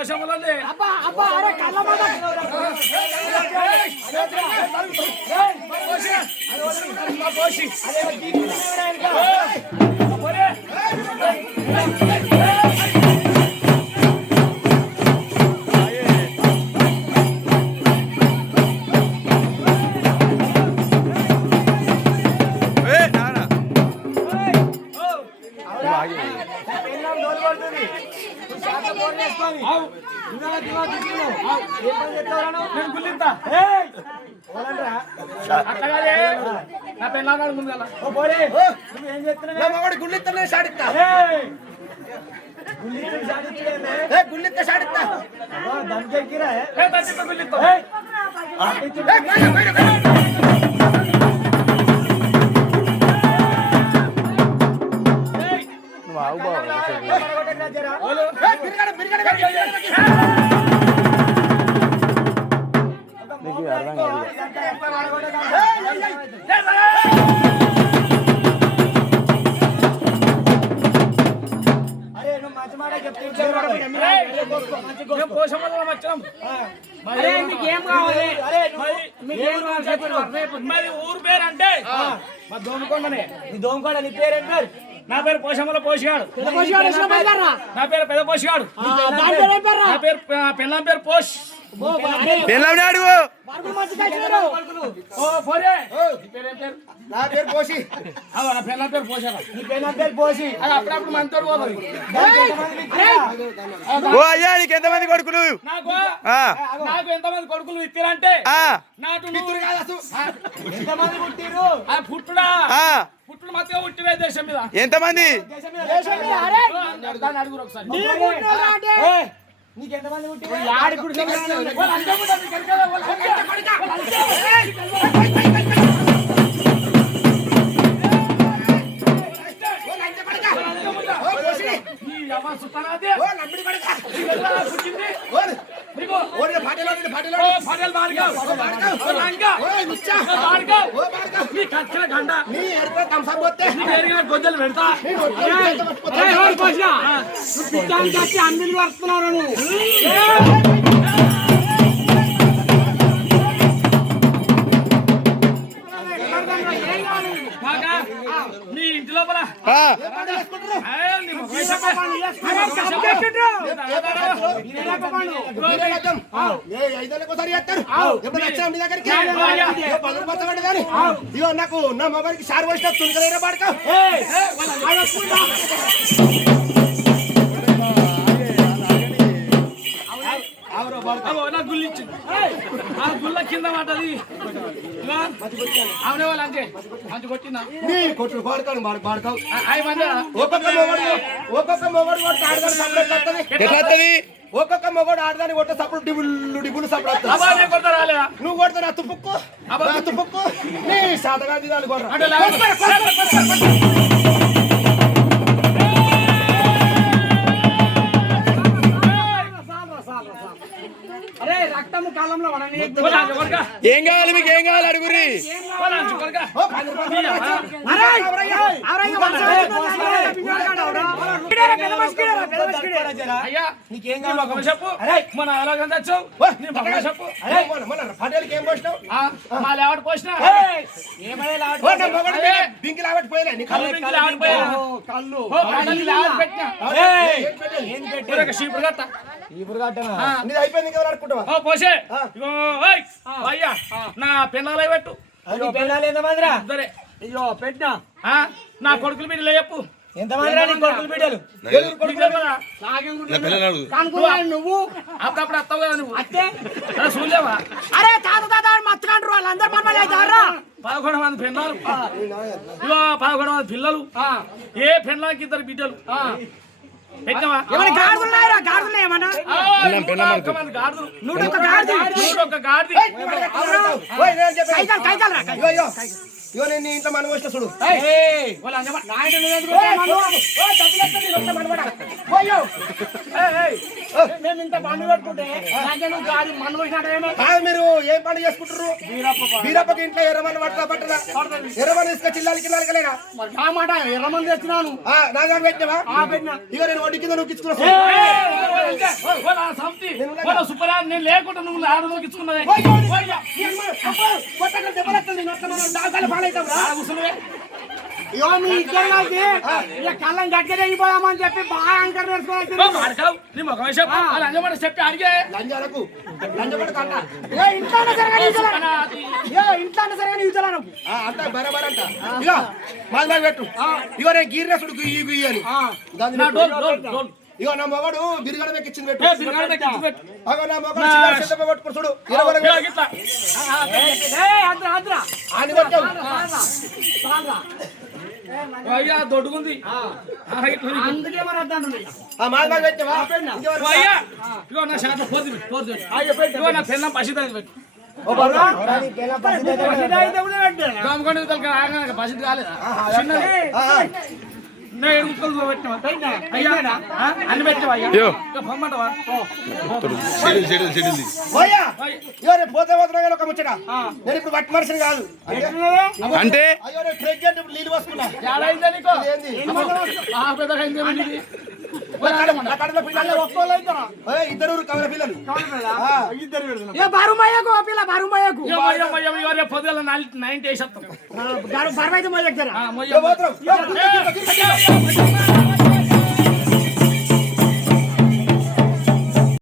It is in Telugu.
పోషములనే అబ్బా అబ్బా అరే కళ్ళమాట పోషి అట్లాగే నా పెళ్ళాడు ముందు కదా ఏం చెప్తున్నా గుళ్ళిత్తనే సాడిస్తా గుళ్ళిత్త సాడిస్తా దంకెక్కిరా గుళ్ళిత్తా మరి ఊరు పేరు అంటే మా దోమకొండనే నీ దోమకొండ నీ పేరు ఏం పేరు నా పేరు పోషమ్మల పోషగాడు నా పేరు పెద్ద పోషగాడు నా పేరు పెళ్ళాం పేరు పోష్ నా పేరు పోసి నా పెళ్ళాం పేరు పోషాడు నీ పెళ్ళాం పేరు పోసి అప్పుడప్పుడు మనతో పోతుంది అయ్యా నీకు ఎంతమంది కొడుకులు నాకు ఎంతమంది కొడుకులు ఇస్తారంటే నాటు ఎంతమంది పుట్టిరు పుట్టుడా పుట్టుడు మధ్య పుట్టివే దేశం మీద ఎంతమంది దాన్ని అడుగురు ఒకసారి నీకెంతమంది పుట్టిరు గొంజలు పెడతా అందరిని వస్తున్నారు నీ ఇంటి లోపల ఇగో నాకు నా మొబైల్కి షార్ వచ్చిన తుణకలేరా పాడక నా గుళ్ళు ఇచ్చింది ఆ గుళ్ళ కింద పడ్డది అవునే వాళ్ళు అంతే మంచి కొట్టిందా నీ కొట్లు పాడకాను పాడకావు అవి మంది ఒక్కొక్క మొగడు కొట్టి ఆడదాని సపరేట్ వస్తుంది ఒక్కొక్క మొగడు ఆడదాని కొట్టే సప్పుడు డిబులు సపరేట్ కొడతా రాలేదా నువ్వు కొడతా నా తుప్పుక్కు నీ శాతగా దిగాలి కొర్ర అరే రక్తము కాలంలో ఏం కావాలి మీకు ఏం కావాలి అడుగురి చెప్పు మన ఎలాగంత చెప్పు పటేల్కి ఏం పోసినావు మా లేవట్ పోసిన దింకి లావట్ పోయలే కళ్ళు చీపురు కట్ట నీది అయిపోయింది ఎవరు అనుకుంటావా పోసే అయ్యా నా పిల్లలు పెట్టు పెళ్ళాలి ఎంతమందిరా సరే అయ్యో పెట్టినా నా కొడుకులు బిడ్డలే చెప్పు ఎంతమందిరా నీ కొడుకులు బిడ్డలు నువ్వు అప్పుడప్పుడు వస్తావు కదా నువ్వు అత్తే చూడలేవా అరే తాత తాత మచ్చకంటారు వాళ్ళందరూ మనమలే అవుతారా 11 మంది పిల్లలు ఇగో 11 మంది పిల్లలు ఏ పిల్లలకి 2 బిడ్డలు పెట్టావా ఏమైనా గాడులు ఉన్నాయా గాడులు ఏమన్నా నువ్వు ఒక గాడిది కైకాలు కైకాలు రా ఇగో నేను నీ ఇంట్లో మనం వస్తే చూడు మేము ఇంత బండి పెట్టుకుంటే నాకే నువ్వు గాడి మన్ను పోసినట్టు కాదు మీరు ఏం పని చేసుకుంటారు వీరప్పకి ఇంట్లో ఎర్రమని పట్టదా ఎర్రమని ఇసుక చిల్లాలి కింద లేరా మరి ఆ మాట ఎర్రమంది తెచ్చినాను నా దాన్ని పెట్టావా పెట్టినా ఇక నేను ఒడ్డు కింద నువ్వు ఇచ్చుకున్నా నేను లేకుండా నువ్వు ఆడ నోకించుకున్నదే ఇగో మీ ఇద్దరు కలిసి ఇక కళ్ళం గట్టిగా తెగిపోదామని చెప్పి బాగా అంకర్ నేర్చుకోవాలి నీ ముఖం వేసే లంచమాట చెప్పి అడిగే లంజాలకు లంజపడ కంట ఇంట్లో సరిగా నిలుచలా నువ్వు అంట బరాబర్ అంట ఇక మాది పెట్టు ఇగో నేను గీర్రేసుడు గుయ్యి గుయ్యి అని దాన్ని పెట్టు. ఇగో నా మొగడు బిరిగడ ఎక్కించింది పెట్టు అగో నా మొగడు చిల్లర చేత కొట్టుకుని చూడు అని కొట్టావు అయ్యా దొడ్డుకుంది అందుకే మరి వద్దాను ఆ మాది పెట్టావా అయ్యా ఇగో నా శాతం పోతుంది ఇగో నా పెళ్ళం పసిదాన్ని పెట్టు కామకొండ పసిది కాలేదా చిన్నది నేను ముక్కలు పెట్టినా అయ్యా అన్ని పెట్టావా అయ్యా యో. ఇక పొమ్మంటావా పోయా ఇగో రేపు పోతే పోతున్నా కానీ ఒక ముచ్చట నేను ఇప్పుడు వట్టి మనిషిని కాదు అంటే అయ్యో నేను ప్రెగ్నెంట్ ఇప్పుడు నీళ్ళు పోసుకున్నా ఏడైందా నీకు ఏంది పెద్దగా అయింది నీది నా కడుపులో పిల్లలు ఇద్దరు కవల పిల్లలు బరుమయ్యకు పిల్ల బరుమయ్యకు పొద్దుల 90 వేసేస్తాం బరువు అయితే మొయ్య పోతున్నాం